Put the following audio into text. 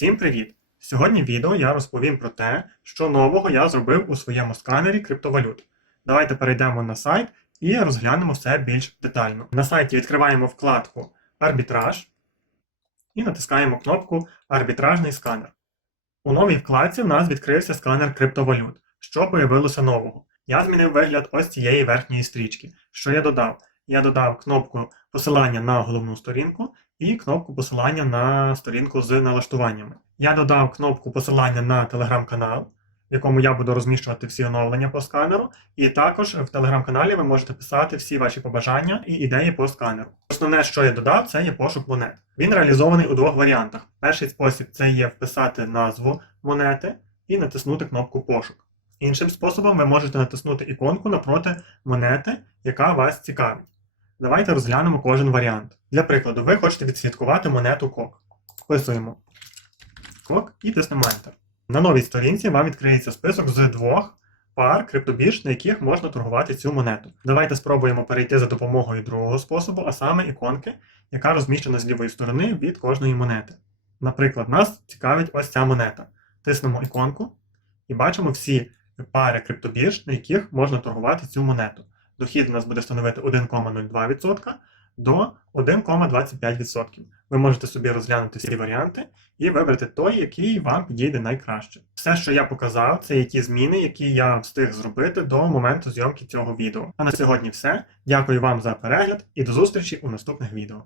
Всім привіт! Сьогодні в відео я розповім про те, що нового я зробив у своєму сканері криптовалют. Давайте перейдемо на сайт і розглянемо все більш детально. На сайті відкриваємо вкладку Арбітраж і натискаємо кнопку Арбітражний сканер. У новій вкладці в нас відкрився сканер криптовалют. Що появилося нового? Я змінив вигляд ось цієї верхньої стрічки. Що я додав? Я додав кнопку посилання на головну сторінку і кнопку посилання на сторінку з налаштуваннями. Я додав кнопку посилання на телеграм-канал, в якому я буду розміщувати всі оновлення по сканеру. І також в телеграм-каналі ви можете писати всі ваші побажання і ідеї по сканеру. Основне, що я додав, це є пошук монет. Він реалізований у двох варіантах. Перший спосіб це є вписати назву монети і натиснути кнопку пошук. Іншим способом ви можете натиснути іконку напроти монети, яка вас цікавить. Давайте розглянемо кожен варіант. Для прикладу, ви хочете відслідкувати монету кок. Вписуємо кок і тиснемо Enter. На новій сторінці вам відкриється список з двох пар криптобірж, на яких можна торгувати цю монету. Давайте спробуємо перейти за допомогою другого способу, а саме іконки, яка розміщена з лівої сторони від кожної монети. Наприклад, нас цікавить ось ця монета. Тиснемо іконку і бачимо всі пари криптобірж, на яких можна торгувати цю монету. Дохід у нас буде становити 1,02% до 1,25%. Ви можете собі розглянути всі варіанти і вибрати той, який вам підійде найкраще. Все, що я показав, це які зміни, які я встиг зробити до моменту зйомки цього відео. А на сьогодні все. Дякую вам за перегляд і до зустрічі у наступних відео.